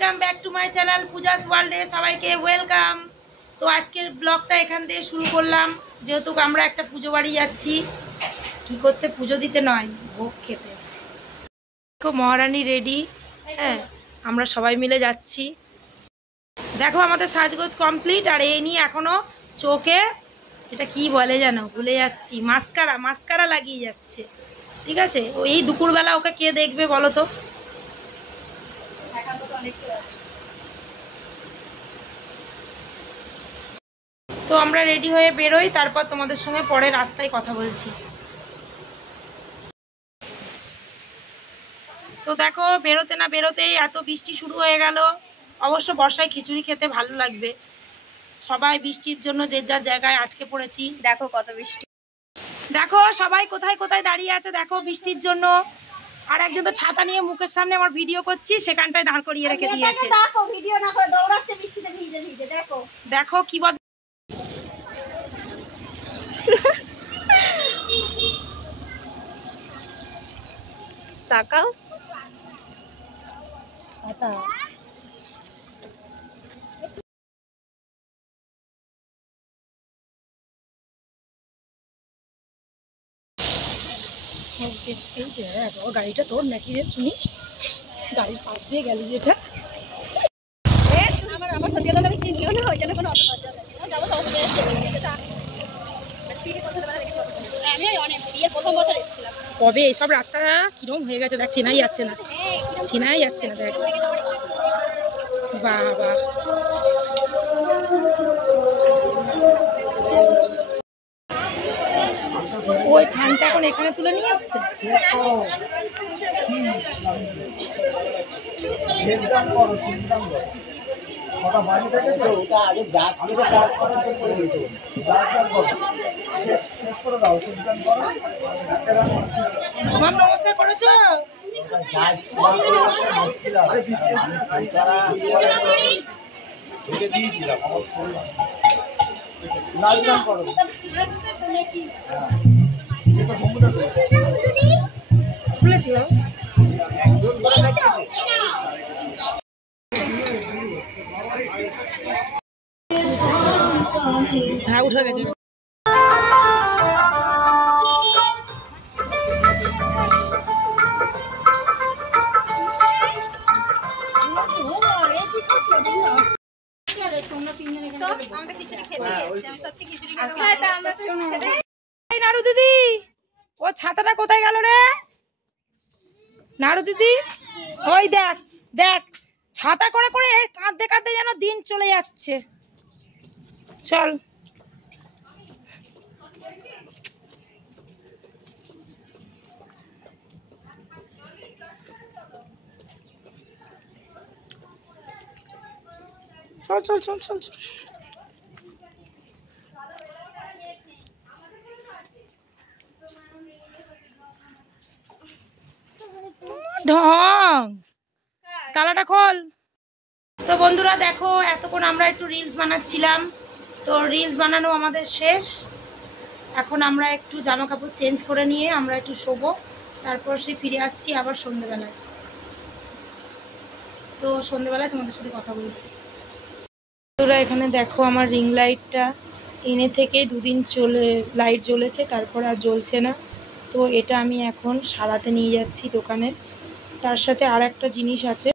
Welcome back to my channel Puja's ওয়ার্ল্ডে সবাইকে welcome. তো আজকের ব্লগটা এখান থেকে শুরু করলাম, যেহেতু আমরা একটা পুজো বাড়ি যাচ্ছি। কি করতে? পুজো দিতে নয়, ভোগ খেতে। দেখো মহারানী রেডি, হ্যাঁ আমরা সবাই মিলে যাচ্ছি। দেখো আমাদের সাজগোজ কমপ্লিট, আর এই নিয়ে এখনো চোখে এটা কি বলে যেন ভুলে যাচ্ছি, মাস্কারা লাগিয়ে যাচ্ছে। ঠিক আছে, এই দুপুরবেলা ওকে কে দেখবে বলো তো? তো আমরা রেডি হয়ে বেরোই, তারপর তোমাদের সঙ্গে পরে রাস্তায় কথা বলছি। তো দেখো বেরোতে না বেরোতেই এত বৃষ্টি শুরু হয়ে গেল। অবশ্য বর্ষায় খিচুড়ি খেতে ভালো লাগবে। সবাই বৃষ্টির জন্য যে যার জায়গায় আটকে পড়েছি। দেখো কত বৃষ্টি, দেখো সবাই কোথায় কোথায় দাঁড়িয়ে আছে দেখো বৃষ্টির জন্য। আর একজন তো ছাতা নিয়ে মুখের সামনে আমার ভিডিও করছি, সেখানটায় দাঁড় করিয়ে রেখে দিয়েছে। দেখো ভিডিও না করে দৌড়াচ্ছে বৃষ্টিতে ভিজে ভিজে। দেখো দেখো কি বল। তাকাও ছাতা গাড়িটা তোর নাকি রে? শুনি গাড়ির পাশ দিয়ে গেলি যেটা। আমার সত্যি কথা আমি চিনিও না, ওই জন্য কোনো অত লজ্জা লাগে না। যাবো সব থেকে আমি অনেক বিয়ের প্রথম বছর এসেছিলাম। কবে এইসব রাস্তা কিরম হয়ে গেছে দেখ, চেনাই যাচ্ছে না, চেনাই যাচ্ছে না। দেখ বাবা, ওই থানটা এখন এখানে তুলে নিয়ে আসছে। মাম নমস্কার করেছো? খুলেছিল হ্যাঁ, উঠে গেছে। নাড়ু দিদি, ও ছাতাটা কোথায় গেল রে? নাড়ু দিদি, ওই দেখ দেখ, ছাতা করে করে কাঁদতে কাঁদতে যেন দিন চলে যাচ্ছে। চল চল চল চল চল চল। ঢং, তালাটা খোল। তো বন্ধুরা দেখো, এতক্ষণ আমরা একটু রিলস বানাচ্ছিলাম। তো রিলস বানানো আমাদের শেষ। এখন আমরা একটু জামা কাপড় চেঞ্জ করে নিয়ে আমরা একটু শোবো, তারপর সে ফিরে আসছি আবার সন্ধ্যেবেলায়। তো সন্ধ্যেবেলায় তোমাদের সাথে কথা বলছি। তোরা এখানে দেখো আমার রিং লাইটটা এনে থেকে দুদিন লাইট জ্বলেছে, তারপর আর জ্বলছে না। তো এটা আমি এখন সারাতে নিয়ে যাচ্ছি দোকানে। তার সাথে আর একটা জিনিস আছে,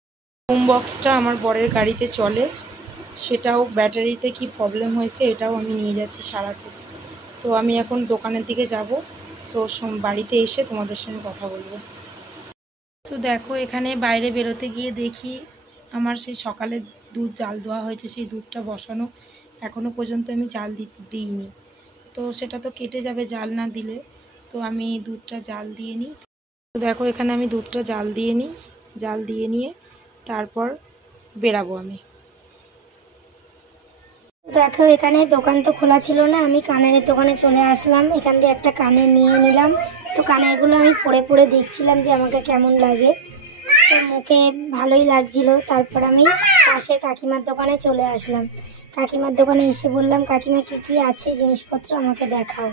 হোম বক্সটা আমার বরের গাড়িতে চলে, সেটাও ব্যাটারিতে কি প্রবলেম হয়েছে, এটাও আমি নিয়ে যাচ্ছি সারাতে। তো আমি এখন দোকানের দিকে যাব, তো বাড়িতে এসে তোমাদের সঙ্গে কথা বলবো। তো দেখো এখানে বাইরে বেরোতে গিয়ে দেখি আমার সেই সকালে দুধ জাল দেওয়া হয়েছে, সেই দুধটা বসানো এখনও পর্যন্ত আমি জাল দিইনি। তো সেটা তো কেটে যাবে জাল না দিলে। তো আমি দুধটা জাল দিয়ে নিই। তো দেখো এখানে আমি দুধটা জাল দিয়ে নিয়ে তারপর বেরাবো আমি। দেখো এখানে দোকান তো খোলা ছিল না, আমি কানের দোকানে চলে আসলাম। এখান দিয়ে একটা কানের নিয়ে নিলাম। তো কানেরগুলো আমি পরে পরে দেখছিলাম যে আমাকে কেমন লাগে। তো মুখে ভালোই লাগছিল। তারপর আমি পাশে কাকিমার দোকানে চলে আসলাম। কাকিমার দোকানে এসে বললাম, কাকিমা কি কি আছে জিনিসপত্র আমাকে দেখাও।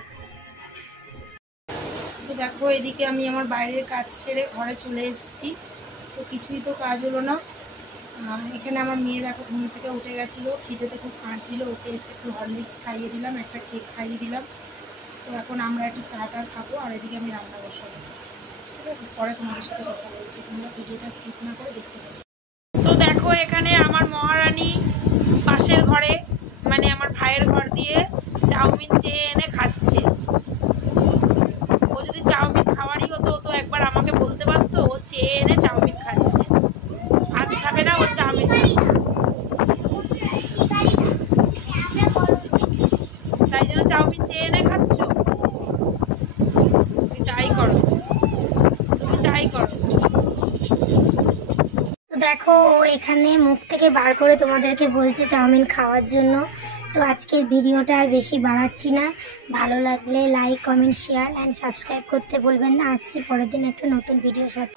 তো দেখো এদিকে আমি আমার বাইরের কাজ সেরে ঘরে চলে এসেছি। তো কিছুই তো কাজ হলো না, এখানে আমার মেয়ে দেখো ঘুম থেকে উঠে গেছিলো, খিদেতে খুব কাঁদছিল, ওকে এসে একটু হরলিক্স খাইয়ে দিলাম, একটা কেক খাইয়ে দিলাম। তো এখন আমরা একটু চাটা খাবো আর এদিকে আমি রান্না বসাবো। ঠিক আছে, পরে তোমাদের সাথে কথা বলছি, তোমরা ভিডিওটা স্কিপ না করে দেখতে পাবো। তো দেখো এখানে আমার মহারানী পাশের ঘরে মানে আমার ভাইয়ের ঘর দিয়ে চাউমিন চেয়ে এনে খাচ্ছে। ও যদি চাউমিন খাওয়ারই হতো তো একবার আমাকে বলতে পারতো, ও চেয়ে এনে চাউমিন খাচ্ছে। ভাত খাবে না, ও চাউমিন খাবে। তাই জন্য চাউমিন চেয়ে এনে খাচ্ছ? তুমি তাই করো, তুমি তাই করো। তো দেখো ও এখানে মুখ থেকে বার করে তোমাদেরকে বলছে চাউমিন খাওয়ার জন্য। তো আজকের ভিডিওটা আর বেশি বাড়াচ্ছি না, ভালো লাগলে like comment share and subscribe করতে বলবেন না। আসছি পরের দিন একটা নতুন ভিডিওর সাথে।